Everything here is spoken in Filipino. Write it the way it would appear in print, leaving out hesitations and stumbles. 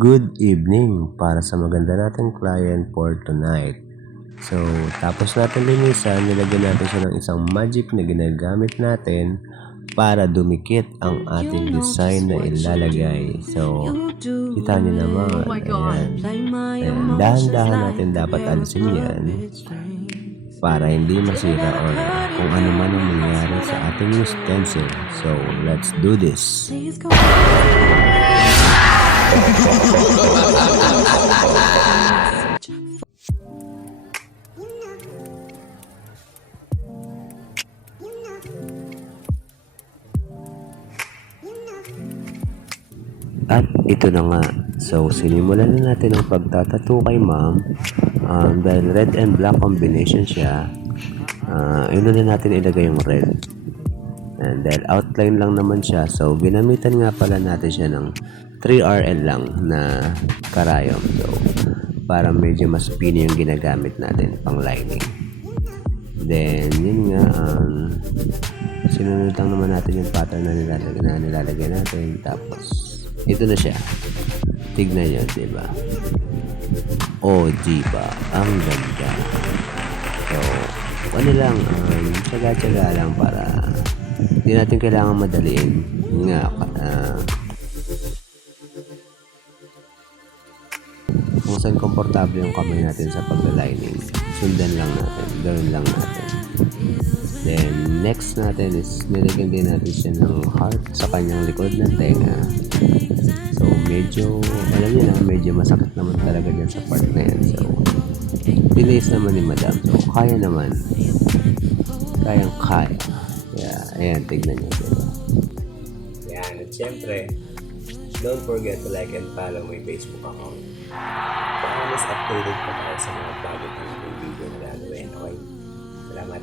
good evening para sa maganda nating client for tonight. So, tapos natin linisan, nilagyan natin siya ng isang magic na ginagamit natin para dumikit ang ating design na ilalagay. So, kita niyo naman, ayan, dahan-dahan natin dapat alisin yan para hindi masira or kung ano man ang mangyari sa ating stencil. So, let's do this. At ito na nga, so sinimulan na natin ang pagtatattoo kay ma'am. Dahil red and black combination siya, yun na natin ilagay yung red. And dahil outline lang naman siya, so ginamitan nga pala natin siya ng 3RL lang na karayom. So para medyo mas pino yung ginagamit natin pang lining. Then yun nga, sinunod lang naman natin yung pattern na nilalagay natin. Tapos ito na siya. Tignan nyo, diba? Oh, diba? Ang ganda. So, ano lang, tsaga-tsaga lang para hindi natin kailangan madaliin. Nga, kung saan komportable yung kamay natin sa pag-lining, sundan lang natin, gawin lang natin. Then, next natin is nilagyan din natin siya ng heart sa kanyang likod ng tenga. So, medyo, alam niyo na, medyo masakit naman talaga dyan sa part na yan. So, tiniis naman ni madam. So, kaya naman. Kayang-kaya. Yeah, ayan, tignan niyo. Diba? Yan, at syempre, don't forget to like and follow my Facebook account. Para mas updated pa tayo sa mga bago natin video na gagawin. Okay? Salamat.